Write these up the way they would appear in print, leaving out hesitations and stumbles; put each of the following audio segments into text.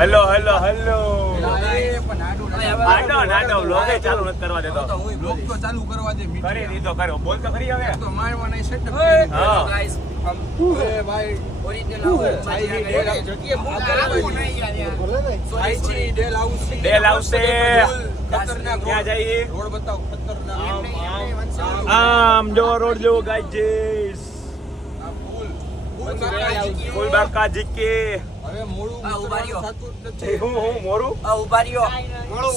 Hello hello hello નાડો vlog ચાલુ નથી કરવા દેતો. વ્લોગ તો ચાલુ કરવા દે. કરી દીધો કરો. બોલ તો ખરી હવે. તો મારવા નહીં સેટઅપ. હા ગાઈસ એ ભાઈ ઓરિજિનલ ડેલ આવશે. ડેલ આવશે. ખતરનાક ક્યાં જઈએ? રોડ બતાવો. ખતરનાક આમ જો રોડ જેવો ગાઈસ. આ ફૂલ ફૂલ બાકા જીકે. હવે મોડું આ ઉભા રહ્યો. થતું જ નથી. હું મોરું. આ ઉભા રહ્યો. મોડું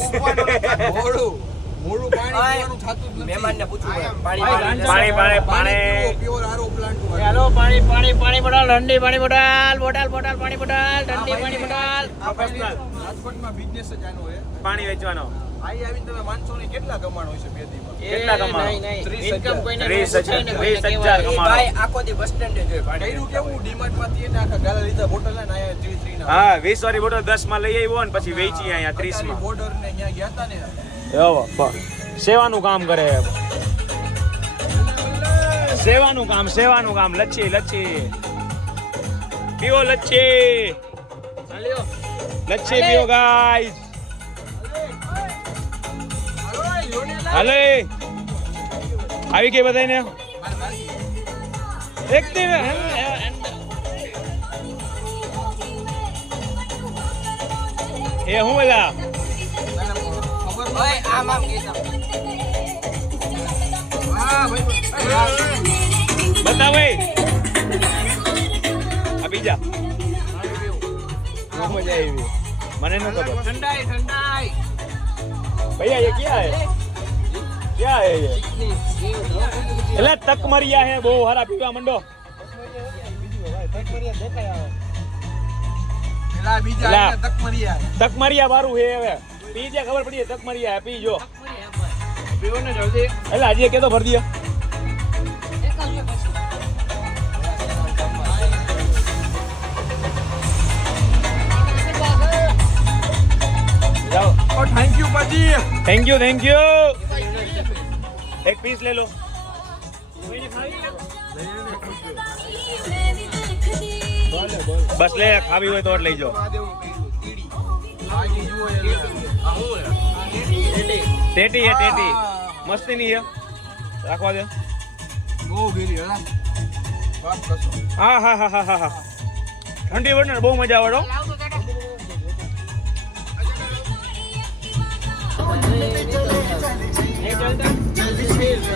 પાણી પીવાનું થતું જ નથી. મહેમાનને પૂછવું પડે. પાણી પાણી. પ્યોર આરો પ્લાન્ટ ચાલો પાણી બોટલ ઠંડી પાણી બોટલ પાણી બોટલ ઠંડી પાણી બોટલ. રાજકોટમાં બિઝનેસ જ આનો છે. પાણી વેચવાનો. અહીં આવીને તમે માનશો નહીં કેટલા કમાણ હોય છે બે દીમાં. કેટલા કમાણો? નહીં ઇન્કમ કોઈને 30,000 એ ભાઈ આખો દી બસ સ્ટેન્ડે જોઈએ પાણી. કર્યું કેવું ડીમાર્ટ માંથી એને આખા ગાલા લીધા બોટલ ને અહીંયા 33 ના હા 20 વાળી બોટલ 10 માં લઈ આવ્યો ને પછી વેચી અહીંયા 30 માં. બોર્ડર ને અહીંયા ગયા હતા ને સેવાનું કામ કરે. સેવાનું કામ લચ્છી પીવો લચ્છી પીવો ગાઈસ. હાલે આવી ગઈ બધાને એક દિન એ હું એલા ઓય આમ કીધું. હા ભાઈ બતાવે આ બીજા મજા આવી મને ન ખબર. ઠંડાઈ भैया ये क्या है ये એટલે તકમરિયા હે બહુ હારા પીવા મંડો. પેલા બીજા આયા તકમરિયા. તકમરિયા વાળું હે હવે પી જે ખબર પડી તકમરિયા પીજો પીવો ને જલ્દી. એટલે આજે કેતો ભર દિયા જાઓ. ઓ thank you paaji. Thank you એક પીસ ले लो. બસ લે ખાવી હોય તો લઈ જાઓ. આજી જુઓ ટેટી હે ટેટી મસ્તી ની હે રાખવા દે. બહુ ગીરી હા બાપ કસો. હા ઠંડી વડને બહુ મજા આવે.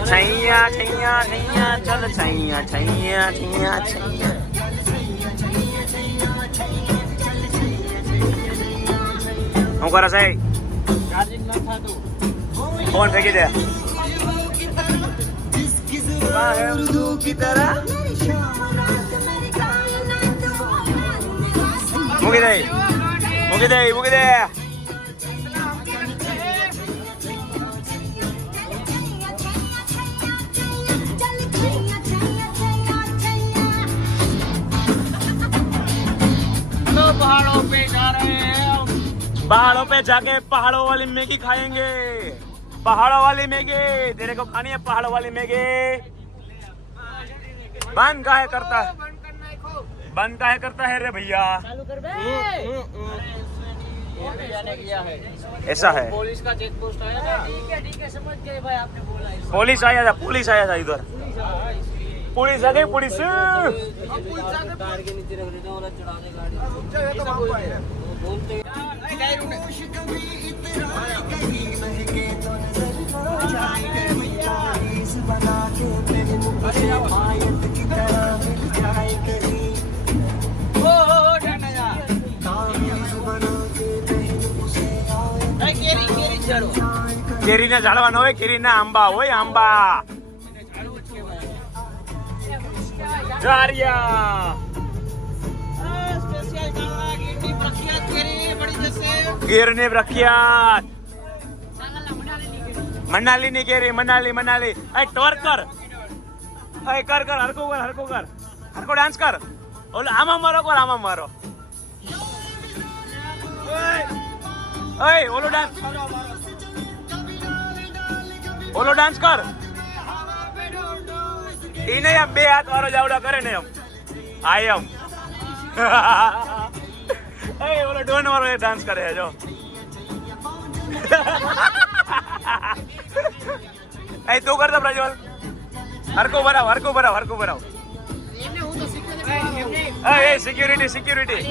छैया चल छैया હું કરે સાહેબ ચાર્જિંગ ન થાતું. ફોન ફેંકી દે. મૂકી દે पहाड़ों पे जाके पहाड़ों वाली मैगी खाएंगे. पहाड़ों वाली मैगी तेरे को खानी है. पहाड़ों वाली मैगी बंद काहे करता है रे भैया. चालू कर बे. किया है. ऐसा है. पुलिस का चेक पोस्ट आया था. ठीक है समझ गए भाई आपने बोला. पुलिस आया था इधर. पुलिस आ गई. पुलिस कार के नीचे रख देना और चढ़ाने गाड़ी. बोलते કેરી ના ઝાડવા ન હોય. કેરી ના આંબા હોય. આંબા જારિયા ગીર ની પ્રખ્યાત મનાલી ની કેરી. મનાલી એ ટોર કર. હરકો ડાન્સ કર. ઓલો આમાં મારો ઓલો ડાન્સ કર. ઈ નહીં આમ બે હાથ વાળો જાવડા કરે ને એમ. આઈ એમ એ ઓલો ડોન વાળો એ ડાન્સ કરે છે જો એ તું કરતો પ્રજ્વલ હરકો ભરાવ એ સિક્યુરિટી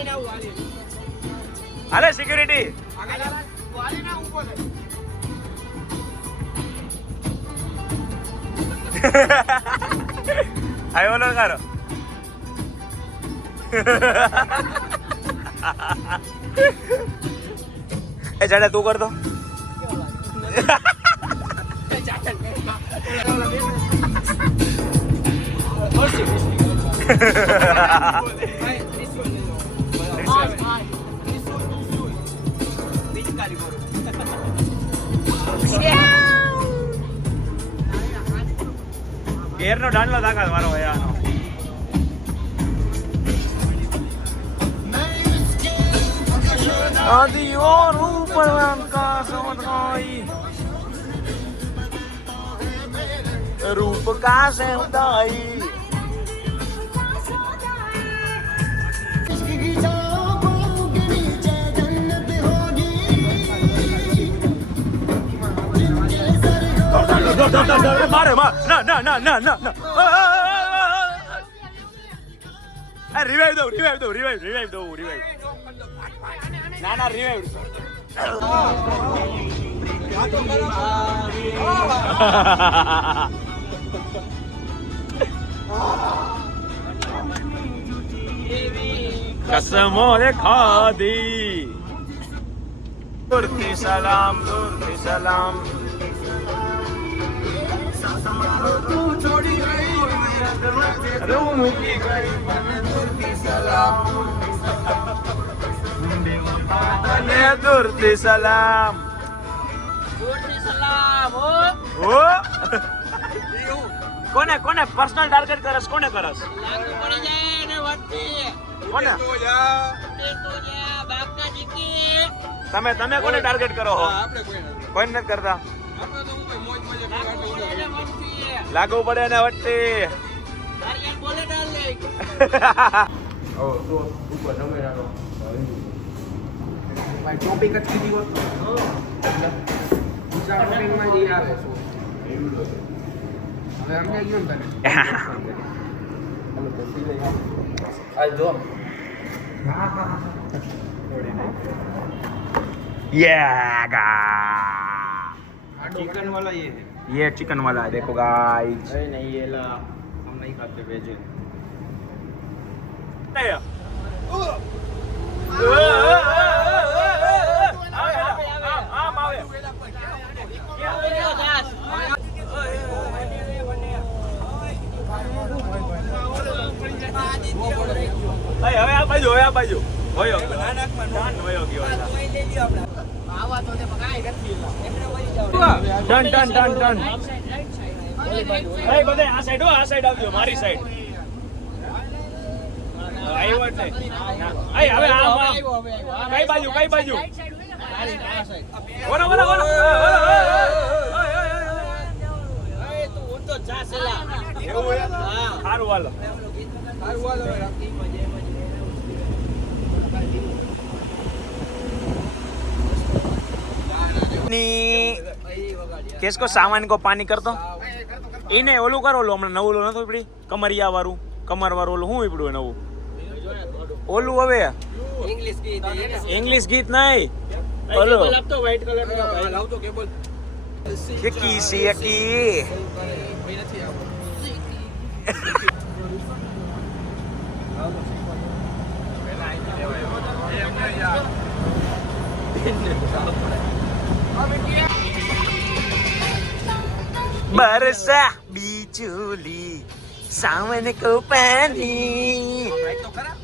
હાલે સિક્યુરિટી આયો ઓલો કરો એ જાડે તું કરતો ગેર નો દાંડલો તાકાત મારો હોય આનો આદિ ઓર ઉપર કા સમતાઈ रूप का सेवताई मारे मार ना रिवाइव दो ना रिवाइव कसमों ने खा दी दूर की सलाम तू छोड़ी गई रूम की गई दूर की सलाम दूर की सलाम ओ કોને પર્સનલ ટાર્ગેટ કરસ કોને કરસ લાગુ પડી જાય ને વચ્ચે કોને तो जा તો જા બાપના જીકી તમે કોને ટાર્ગેટ કરો હો આપણે કોઈ નથી કોઈ નથી કરતા આપણે તો હું કોઈ મોજ મજા લાગુ પડે ને કરવા વચ્ચે લાગુ પડે ને વચ્ચે તારિયાન બોલે ડાર્લિંગ ઓ તો ઉપર નમે રાખો ભાઈ ટોપિક જ કીધી હોત બીજા ટોપિકમાં જી આવે છે હવે અમને ગયો ને તને આ જો चिकन वाला ये चिकन वाला है देखो गाइस नहीं ये ला हम नहीं खाते वेज હવે આ બાજુ હોયો ગયો આવા તો તે પકાઈ નથી ટન એ બધે આ સાઈડ આવજો મારી સાઈડ આવ્યો છે એ હવે આ કઈ બાજુ ઓરો એ તું ઊંધો જા સેલા સારું હાલો किसको सामान को पानी कर दो इने ओलू कर ओलू हमने नवुं न तो पड़ी कमरिया वारू कमर वारू ओलू હું ઈપડું નવું ઓલું હવે इंग्लिश की इंग्लिश गीत नहीं ઓલો अब तो व्हाइट कलर का भाई લાવ તો કેબલ કી કી ભાઈ નથી આવો પહેલા આઈ દેવાય એ અમને યાર बरसा बिजुली सावन को पानी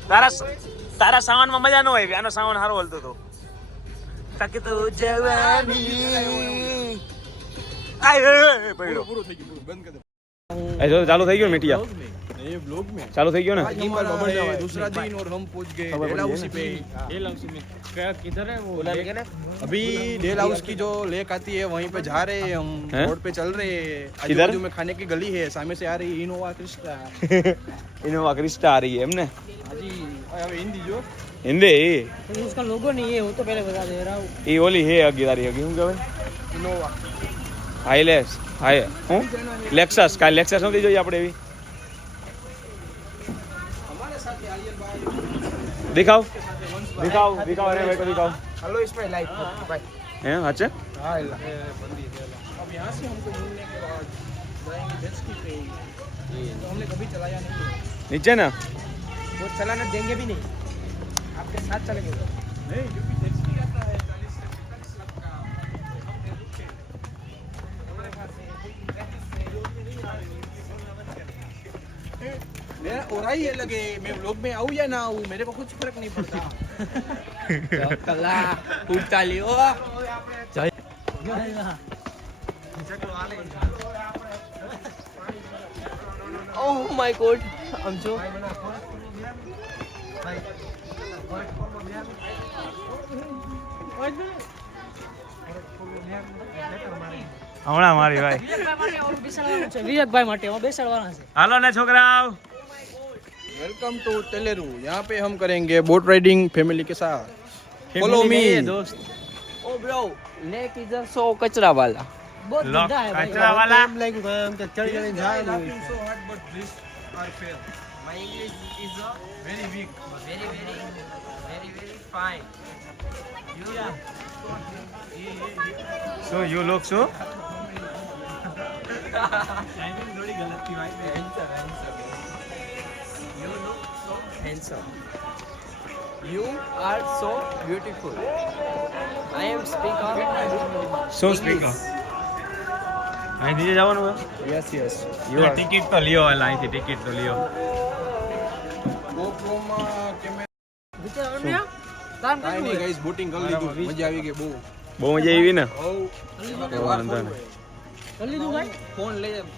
तारा सावन में मजा न હોય આનો સાવન હારો બોલતો તો તક તો જવાની આય પડ્યો પૂરું થઈ ગયું બંધ કરી એ જો ચાલુ થઈ ગયો મીઠિયા दे ये ब्लॉग में ચાલू થઈ ગયો ને दूसरा दिन और हम पहुंच गए डेलहाउसी पे डेलहाउसी में क्या किधर है वो लेक? अभी डेलहाउस की जो लेक आती है वहीं पे जा रहे हैं हम हैं? रोड पे चल रहे हैं किधर? आजू बाजू में खाने की गली है सामने से आ रही इनोवा क्रिस्टा ઇનોવા ક્રિસ્ટા આ રહી है એમને हाजी अब हिंदी जो हिंदी तो उसका लोगो नहीं है, वो तो पहले बता दे रहा हूँ। એ ઓલી હે અગી તારી અગી શું કહેવાય ઇનોવા હાઈલેસ હાય હું લેક્સસ કાલ લેક્સસ નથી જોઈએ આપણે એવી દિખાવ દિખાવ દિખાવ અરે ભાઈ તો દિખાવ हेलो इसमें लाइट भाई હે અચ્છા हाँ अब यहाँ से हमको घूमने के बाद जाएंगे जेट स्की पे तो हमने कभी चलाया नहीं નીચે ને वो चलाना देंगे भी नहीं आपके साथ चलेंगे नहीं क्योंकि जेट स्की आता है 40 से 45 लाख का हमने रुके हमारे पास है कोई प्रैक्टिस नहीं आ रही मेरा और ही ये लगे मैं व्लॉग में आऊँ या ना आऊँ मेरे को कुछ फर्क नहीं पड़ता कला उठा लियो Oh my god. I'm so. હમણાં મારી ભાઈ વિવેકભાઈ માટે બેસાડવાના છે. હાલો ને છોકરાઓ वेलकम टू तेलेरू यहाँ पे हम करेंगे बोट राइडिंग फैमिली के साथ फॉलो मी दोस्त Oh bro, lake is so कचरा वाला. बहुत લોક ગંદા હે ભાઈ. કચરા વાલા My English is very weak very fine. શું યુ લુક શું Handsome. You are so beautiful. I am speaker. શું સ્પીકર અહીંથી જવાનું હોય यस यस ટિકિટ તો લ્યો એટલે અહીંથી ટિકિટ તો લ્યો GoPro માં કેમેરા વિચારવાનું યા? કામ કાઈ કરવું નહીં હે? ગાઈસ બોટિંગ કરી લીધું મજા આવી ગઈ બહુ બહુ મજા આવી ને હો તો વાંધો નહીં કરી લીધું ભાઈ?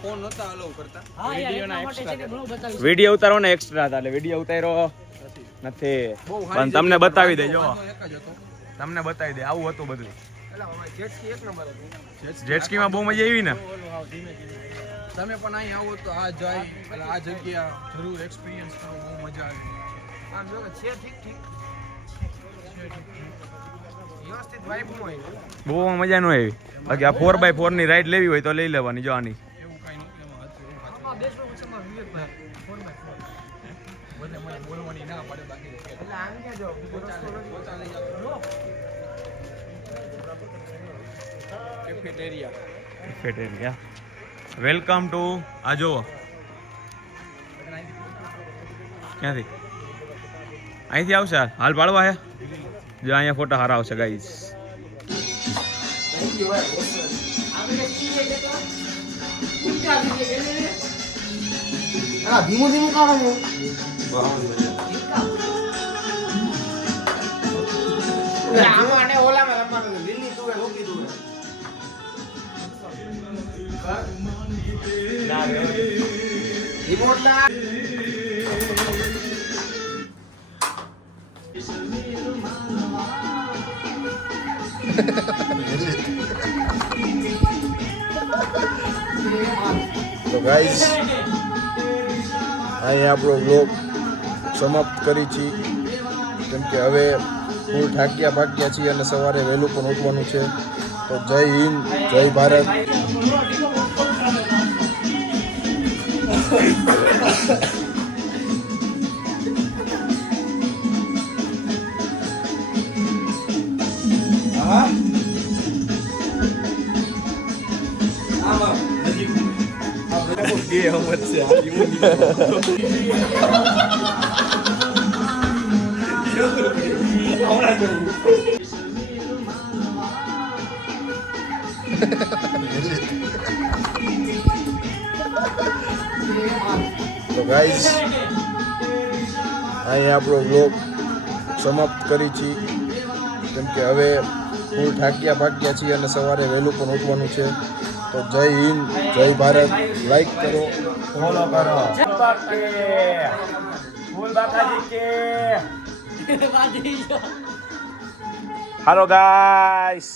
ફોન નતા અલાઉ કરતા હા યાર, એટલા માટે છે કે ઘણું બતાવીશ. વિડીયો ઉતારવાનો એક્સ્ટ્રા હતા એટલે વિડીયો ઉતાર્યો નથી પણ તમને બતાવી દે જો એક જ હતો તમને બતાવી દે આવું હતું બધું એલા હવે જેટ સ્કી એક નંબર હતું જેટસ્કી માં બહુ મજા આવી ને તમે પણ અહીં આવો તો આ જાય એટલે આ જગ્યા જરૂર એક્સપિરિયન્સ કરો બહુ મજા આવે આમ જો છે ઠીક ઠીક વ્યવસ્થિત વાઇબ નું હોય બહુ મજા ન આવી બાકી આ 4x4 ની રાઈડ લેવી હોય તો લઈ લેવાની જો આની એવું કાઈ નહીં એમાં હતું એવું પાછું આમાં બેસવું છે માં વિવેકભાઈ. બધે મને બોલવાની ના પડે બાકી એટલે આમ ક્યાં જાવ પોચા લઈ જાવ કેફેટેરિયા કેફેટેરિયા વેલકમ ટુ આ જોવો ક્યાંથી અહીંથી આવશે હાલ પાડવા હે જો અહીંયા ફોટા સારા આવશે ગાઈસ ધીમું ધીમું ખાવાનું આમાં અને ઓલામાં રમવાનું લીલી તું એ રોકી દઉં રિમોટ લા તો ગાઈસ અહીં આપણો વ્લોગ સમાપ્ત કરી છીએ કેમ કે હવે ફૂલ થાક્યા ભાગ્યા છીએ અને સવારે વહેલું પણ ઉઠવાનું છે તો જય હિન્દ જય ભારત તો ગાઈસ અહીં આપણો વ્લોગ સમાપ્ત કરી છીએ કેમ કે હવે ફૂલ થાક્યા ભાગ્યા છીએ અને સવારે વહેલું પણ ઉઠવાનું છે તો જય હિન્દ જય ભારત લાઈક કરો ફોલો કરો ફૂલ બાકાજી કે હાલો ગાઈસ